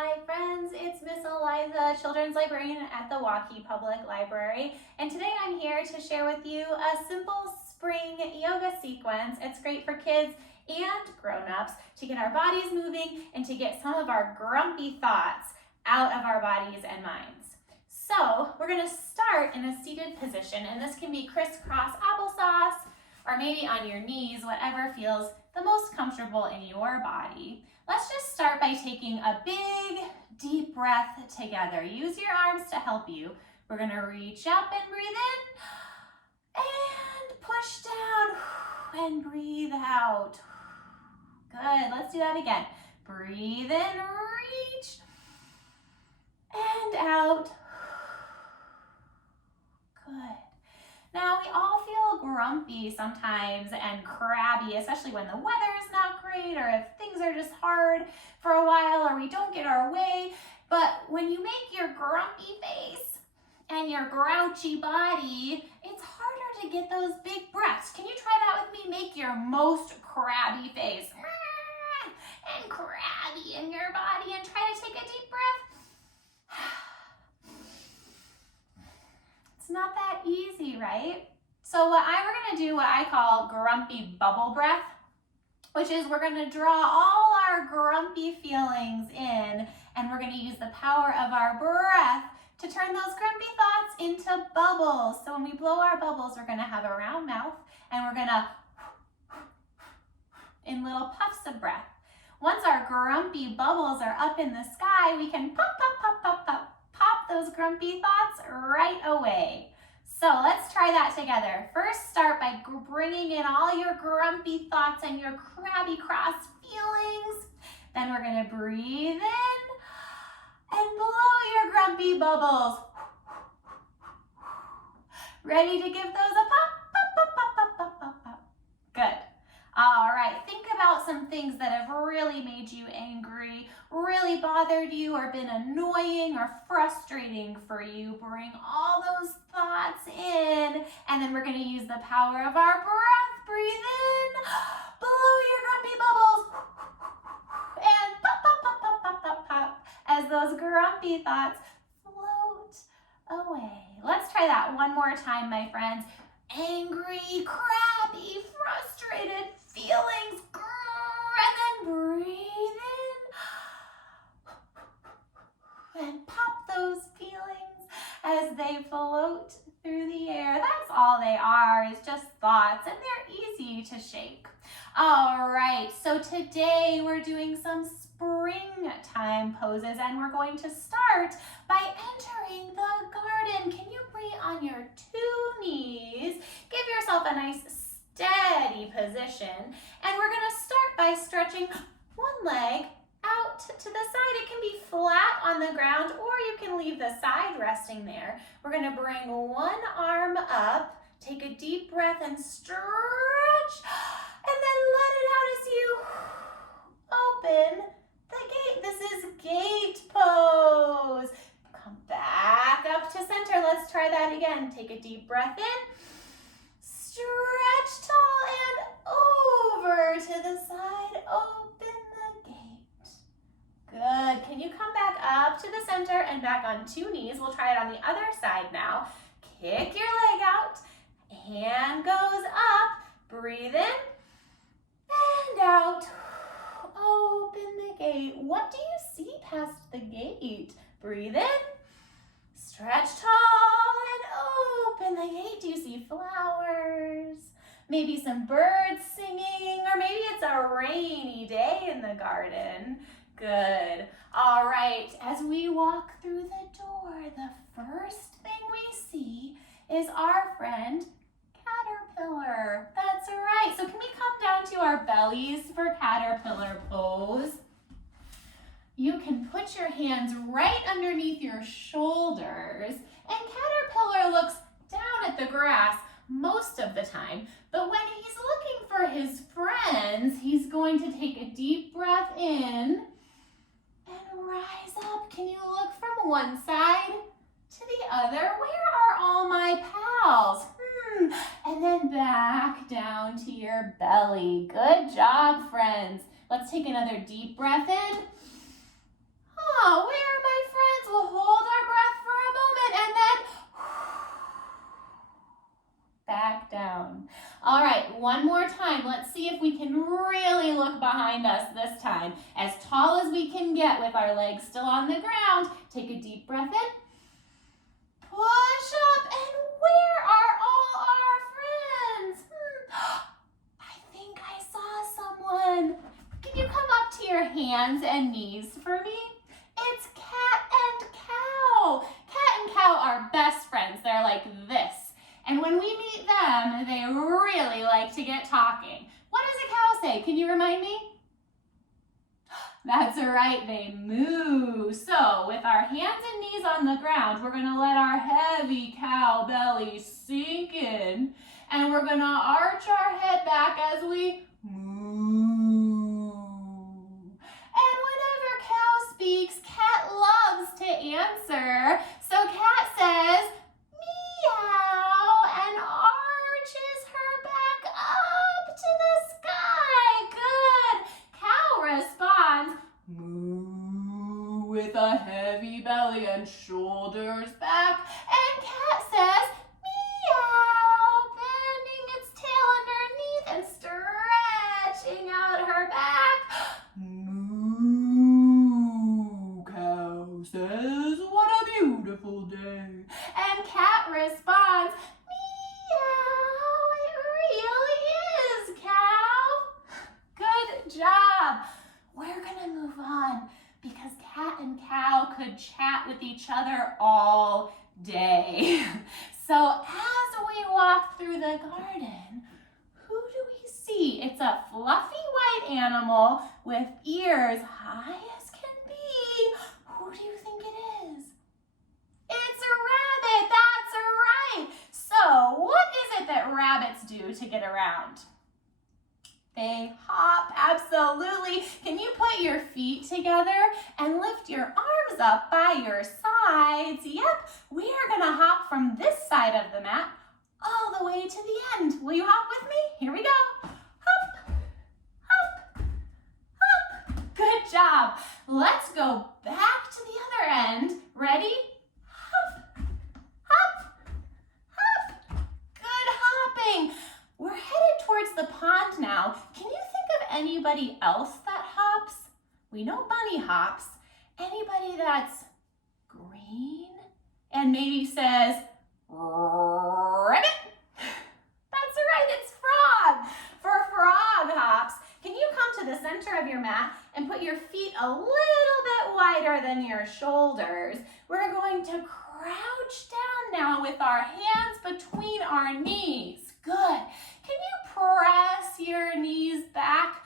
Hi friends, it's Miss Eliza, Children's Librarian at the Waukee Public Library, and today I'm here to share with you a simple spring yoga sequence. It's great for kids and grown-ups to get our bodies moving and to get some of our grumpy thoughts out of our bodies and minds. So we're going to start in a seated position, and this can be crisscross applesauce or maybe on your knees, whatever feels the most comfortable in your body. Let's just start by taking a big, deep breath together. Use your arms to help you. We're going to reach up and breathe in and push down and breathe out. Good. Let's do that again. Breathe in, reach, and out. Good. Now, we all feel grumpy sometimes and crabby, especially when the weather is not great or if things are just hard for a while or we don't get our way. But when you make your grumpy face and your grouchy body, it's harder to get those big breaths. Can you try that with me? Make your most crabby face and crabby in your body and try to take a deep breath. It's not that easy, right? So we're going to do what I call grumpy bubble breath, which is we're going to draw all our grumpy feelings in, and we're going to use the power of our breath to turn those grumpy thoughts into bubbles. So when we blow our bubbles, we're going to have a round mouth, and we're going to in little puffs of breath. Once our grumpy bubbles are up in the sky, we can pop, pop, pop, pop, pop. Pop those grumpy thoughts right away. So let's try that together. First, start by bringing in all your grumpy thoughts and your crabby cross feelings. Then we're going to breathe in and blow your grumpy bubbles. Ready to give those a pop, pop, pop, pop, pop, pop, pop, pop. Good. All right, think about some things that have really made you angry, really bothered you, or been annoying or frustrating for you. Bring all those thoughts in, and then we're going to use the power of our breath. Breathe in, blow your grumpy bubbles, and pop, pop, pop, pop, pop, pop, pop, as those grumpy thoughts float away. Let's try that one more time, my friends. Angry, crabby, frustrated feelings, and then breathe in and pop those feelings as they float through the air. That's all they are, is just thoughts, and they're easy to shake. All right, so today we're doing some springtime poses, and we're going to start by entering the garden. Can you be on your two knees? Give yourself a nice steady position, and we're going to start by stretching one leg out to the side. It can be flat on the ground, or you can leave the side resting there. We're going to bring one arm up, take a deep breath and stretch, and then let it out as you open the gate. This is gate pose. Come back up to center. Let's try that again. Take a deep breath in, stretch tall and over to the side. Open the gate. Good. Can you come back up to the center and back on two knees? We'll try it on the other side now. Kick your leg out. Hand goes up. Breathe in and out. Open the gate. What do you see past the gate? Breathe in. Stretch tall and open the gate. Do you see flowers? Maybe some birds singing, or maybe it's a rainy day in the garden. Good. All right, as we walk through the door, the first thing we see is our friend Caterpillar. That's right. So can we come down to our bellies for Caterpillar pose? You can put your hands right underneath your shoulders, and Caterpillar looks down at the grass most of the time, but when he's looking for his friends, he's going to take a deep breath in and rise up. Can you look from one side to the other? Where are all my pals? And then back down to your belly. Good job, friends. Let's take another deep breath in. time, let's see if we can really look behind us this time. As tall as we can get with our legs still on the ground. Take a deep breath in. Push up, and where are all our friends? I think I saw someone. Can you come up to your hands and knees for me? It's cat and cow. Cat and cow are best friends. They're like this. And when we meet them, they really like to get talking. What does a cow say? Can you remind me? That's right, they moo. So with our hands and knees on the ground, we're gonna let our heavy cow belly sink in. And we're gonna arch our head back as we moo. And whenever cow speaks, cat loves to answer. So cat says, meow, and arches her back up to the sky. Good. Cow responds, moo, with a heavy belly and shoulders back. And cat says, meow, bending its tail underneath and stretching out her back. Moo, cow says, what a beautiful day. And cat responds, meow, it really is, cow. Good job. We're gonna move on because cat and cow could chat with each other all day. So as we walk through the garden, who do we see? It's a fluffy white animal with ears high as can be. Who do you think it is? It's a rabbit, that's right. So what is it that rabbits do to get around? They hop, absolutely. Can you put your feet together and lift your arms up by your sides? Yep, we are gonna hop from this side of the mat all the way to the end. Will you hop with me? Here we go. Hop, hop, hop. Good job. Let's go back to the other end. Ready? Hop, hop, hop. Good hopping. We're headed towards the pond now. Can you think of anybody else that hops? We know bunny hops. Anybody that's green and maybe says, ribbit? That's right, it's frog. For frog hops, can you come to the center of your mat and put your feet a little bit wider than your shoulders? We're going to crouch down now with our hands between our knees. Good. Can you press your knees back?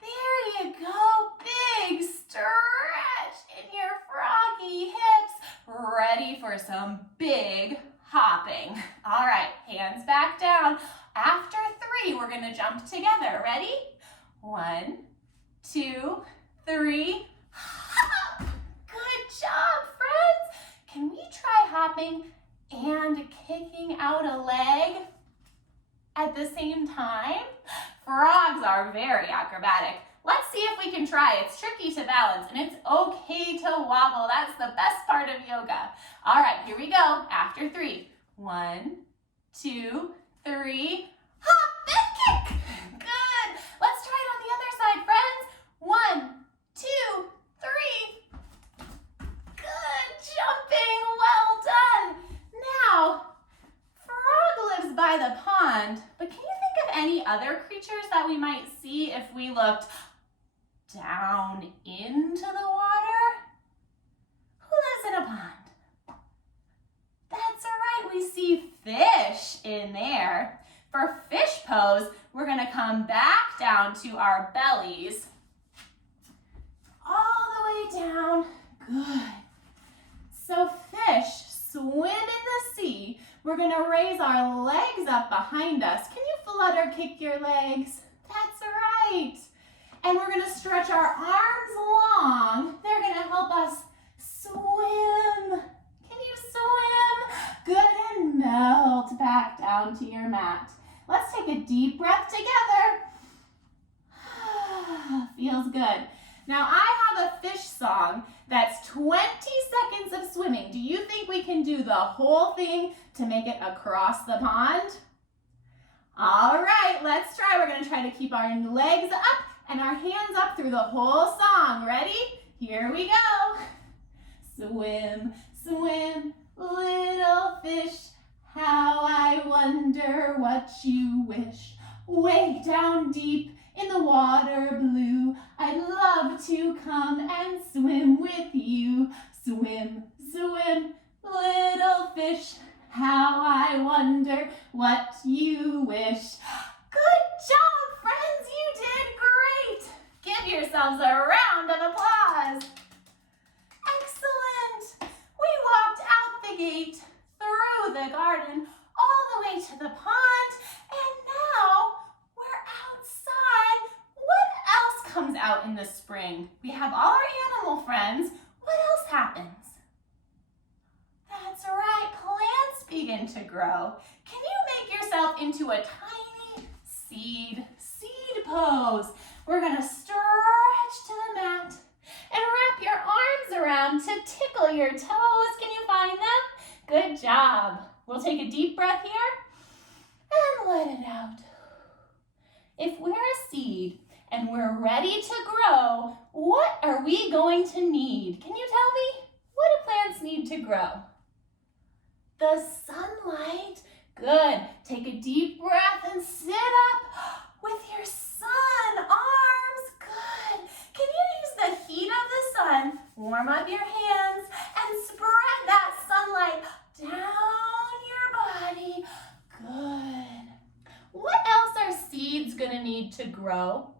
There you go. Big stretch in your froggy hips. Ready for some big hopping. All right, hands back down. After 3, we're going to jump together. Ready? 1, 2, 3. Hop! Good job, friends. Can we try hopping and kicking out a leg at the same time? Frogs are very acrobatic. Let's see if we can try. It's tricky to balance and it's okay to wobble. That's the best part of yoga. All right, here we go. After 3. 1, 2, 3. Hop and kick. Good. Let's try it on the other side, friends. 1, 2, 3. Good jumping. Well done. Now, frog lives by the pond, but can you think of any other creatures that we might see if we looked down into the water? Who lives in a pond? That's right, we see fish in there. For fish pose, we're gonna come back down to our bellies. All the way down, good. So fish swim in the sea. We're gonna raise our legs up behind us. Can you flutter kick your legs? That's right. And we're gonna stretch our arms long. They're gonna help us swim. Can you swim? Good, and melt back down to your mat. Let's take a deep breath together. Feels good. Now I have a fish song that's 20 seconds of swimming. Do you think we can do the whole thing to make it across the pond? All right, let's try. We're gonna try to keep our legs up and our hands up through the whole song. Ready? Here we go. Swim, swim, little fish, how I wonder what you wish. Way down deep in the water blue, I'd love to come and swim with you. Swim, swim, little fish, how I wonder what you wish. Good job, friends, you did great. Give yourselves a round of applause. Excellent. We walked out the gate, through the garden, all the way to the pond, and now we're outside. What else comes out in the spring? We have all our animal friends. What else happens? That's right, plants begin to grow. Can you make yourself into a tiny seed pose? We're gonna stretch to the mat and wrap your arms around to tickle your toes. Can you find them? Good job. We'll take a deep breath here and let it out. If we're a seed and we're ready to grow, what are we going to need? Can you tell me? What do plants need to grow? The sunlight. Good. Take a deep breath and sit up with your sun arms. Good. Can you use the heat of the sun, warm up your hands, and spread that sunlight down your body? Good. What else are seeds gonna need to grow?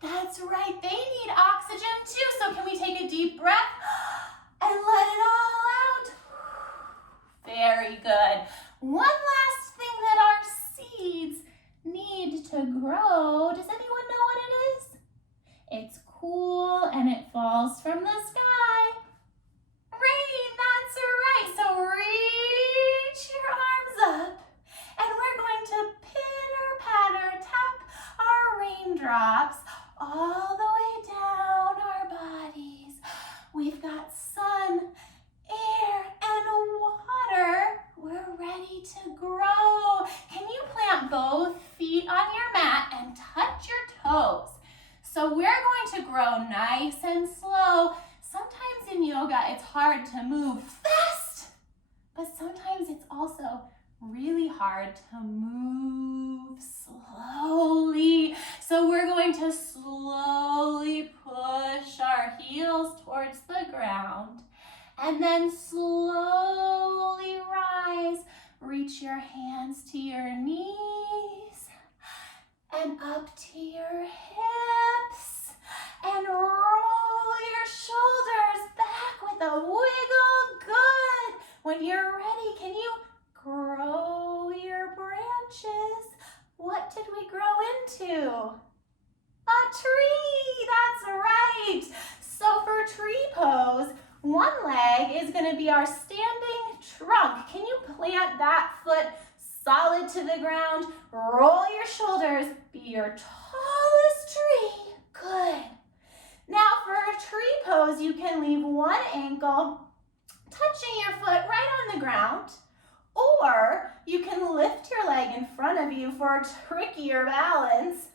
That's right, they need oxygen too. So can we take a deep breath and let it all out? Very good. One last thing that our seeds need to grow. Does anyone know what it is? It's cool and it falls from the sky. Rain, that's right. So reach your arms up and we're going to pitter-patter tap our raindrops all the way down our bodies. We've got sun, air, and water. We're ready to grow. Can you plant both feet on your mat and touch your toes? So we're going to grow nice and slow. Sometimes in yoga it's hard to move fast, but sometimes it's also really hard to move slowly. So we're going to slowly push our heels towards the ground and then slowly rise. Reach your hands to your knees and up to your hips and roll your shoulders back with a wiggle. Good. When you're ready, can you grow your branches? What did we grow into? A tree, that's right. So for tree pose, one leg is gonna be our standing trunk. Can you plant that foot solid to the ground? Roll your shoulders, be your tallest tree. Good. Now for a tree pose, you can leave one ankle touching your foot right on the ground, or you can lift your leg in front of you for trickier balance,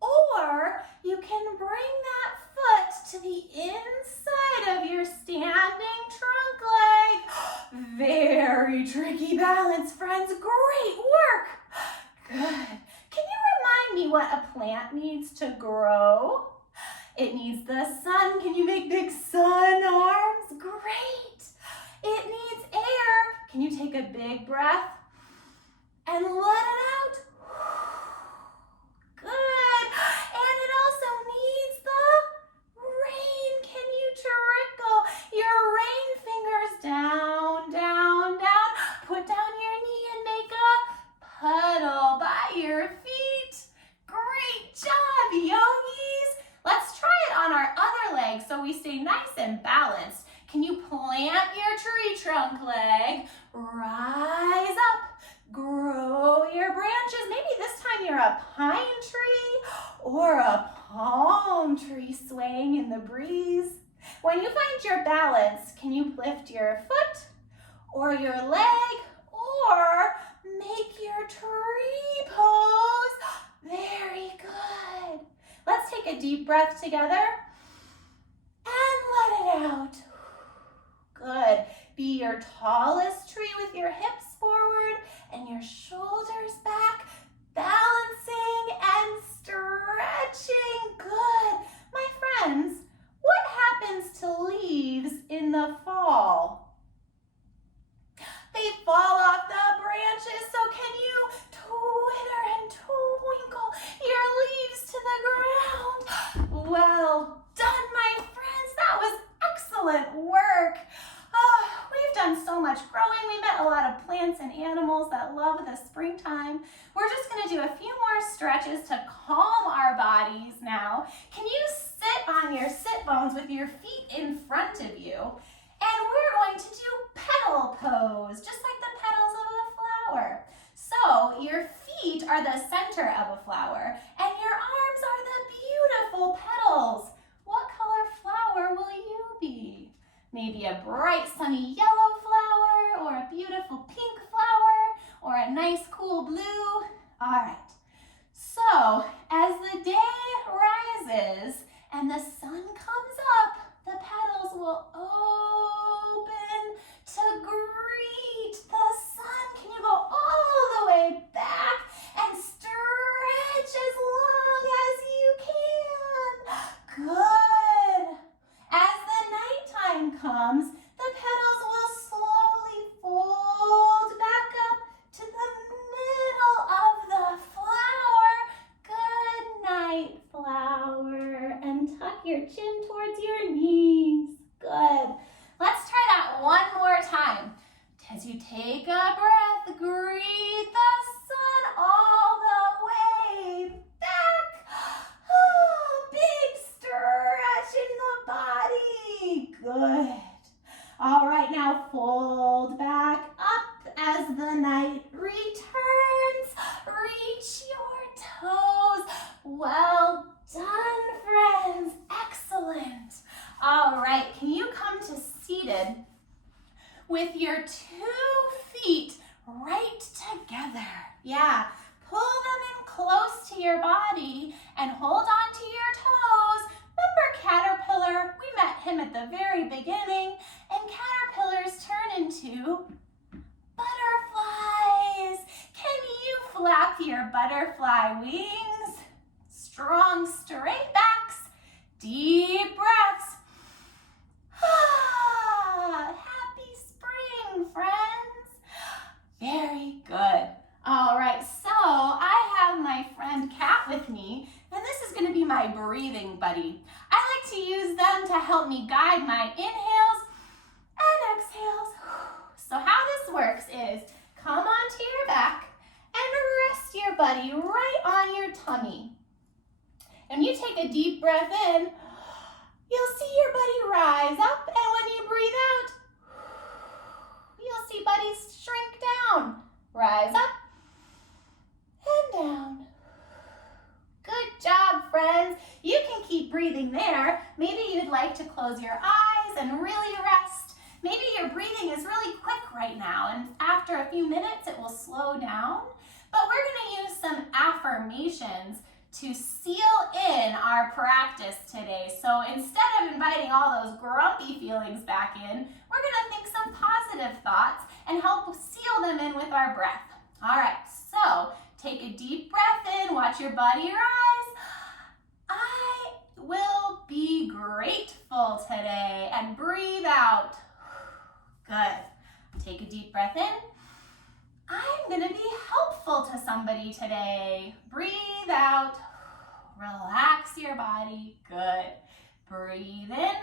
or you can bring that foot to the inside of your standing trunk leg. Very tricky balance, friends. Great work. Good. Can you remind me what a plant needs to grow? It needs the sun. Can you make big sun arms? Great. It needs air. Can you take a big breath and let it out? Good. And it also needs the rain. Can you trickle your rain fingers down, down, down? Put down your knee and make a puddle by your feet. Great job, yogis. Let's try it on our other leg so we stay nice and balanced. Can you plant your tree trunk leg? Rise up, grow your branches. Maybe this time you're a pine tree or a palm tree swaying in the breeze. When you find your balance, can you lift your foot or your leg or make your tree pose. Very good. Let's take a deep breath together and let it out. Good. Be your tallest tree with your hips forward and your shoulders back, balancing and stretching. Good. My friends, what happens to leaves in the fall? They fall off the branches, so can you twitter and twinkle your leaves to the ground? Well done, my friends. That was excellent work. We've done so much growing. We met a lot of plants and animals that love the springtime. We're just going to do a few more stretches to calm our bodies now. Can you sit on your sit bones with your feet in front of you? And we're going to do petal pose, just like the petals of a flower. So your feet are the center of a flower, and your arms are the beautiful petals. What color flower will you be? Maybe a bright sunny yellow flower, or a beautiful pink flower, or a nice cool blue. All right. So as the day rises and the sun comes up, the petals will open to greet the sun. Can you go all the way back and stretch as long as you can? Good. As the nighttime comes, the petals will slowly fold back up to the middle of the flower. Good night, flower. And tuck your chin towards your knees. Good. Let's try that one more time. As you take a breath, greet the sun all the way back. Big stretch in the body. Good. All right, now fold back up as the night returns. Reach your toes. Well done, friends. Excellent. All right, can you come to seated with your 2 feet right together? Yeah, pull them in close to your body and hold on to your toes. Remember Caterpillar? We met him at the very beginning, and caterpillars turn into butterflies. Can you flap your butterfly wings? Strong straight backs, deep breaths. Happy spring, friends. Very good. All right, so I have my friend Kat with me, and this is going to be my breathing buddy. I like to use them to help me guide my inhales and exhales. So how this works is come onto your back and rest your buddy right on your tummy. And you take a deep breath in, you'll see your buddy rise up, and when you breathe out, you'll see buddies shrink down. Rise up and down. Good job, friends. You can keep breathing there. Maybe you'd like to close your eyes and really rest. Maybe your breathing is really quick right now, and after a few minutes, it will slow down. But we're going to use some affirmations to seal in our practice today. So instead of inviting all those grumpy feelings back in, we're going to think some positive thoughts and help seal them in with our breath. All right, so take a deep breath in, watch your body rise. I will be grateful today, and breathe out. Good. Take a deep breath in. I'm going to be helpful to somebody today. Breathe out. Relax your body. Good. Breathe in.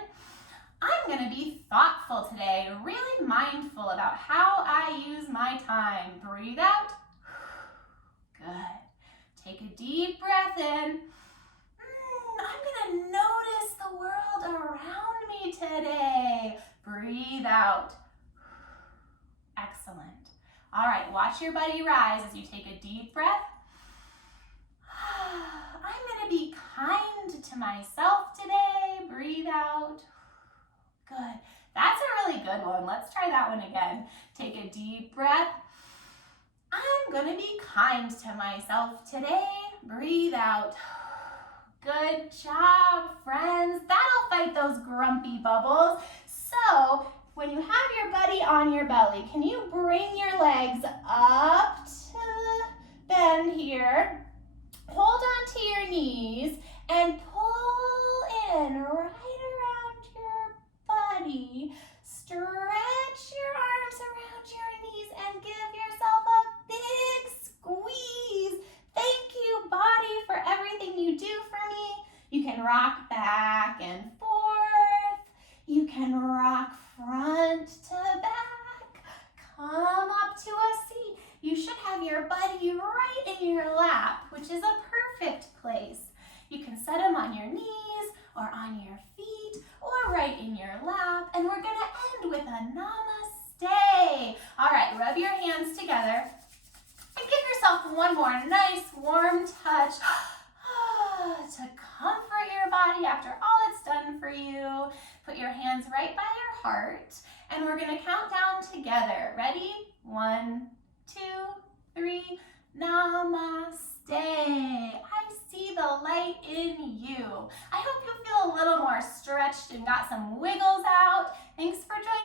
I'm going to be thoughtful today, really mindful about how I use my time. Breathe out. Good. Take a deep breath in. I'm going to notice the world around me today. Breathe out. Excellent. All right, watch your body rise as you take a deep breath. I'm going to be kind to myself today. Breathe out. Good. That's a really good one. Let's try that one again. Take a deep breath. I'm gonna be kind to myself today. Breathe out. Good job, friends. That'll fight those grumpy bubbles. So, when you have your buddy on your belly, can you bring your legs up to bend here? Hold on to your knees and pull in right around your body. Stretch your arms around your knees and give yourself a big squeeze. Thank you, body, for everything you do for me. You can rock back and forth. You can rock front to back. Come up to a seat. You should have your buddy right in your lap, which is a perfect place. You can set him on your knees or on your feet or right in your lap. And we're gonna end with a namaste. All right, rub your hands together and give yourself one more nice warm touch to comfort your body after all it's done for you. Put your hands right by your heart and we're gonna count down together. Ready? 1, 2, 3, namaste. I see the light in you. I hope you feel a little more stretched and got some wiggles out. Thanks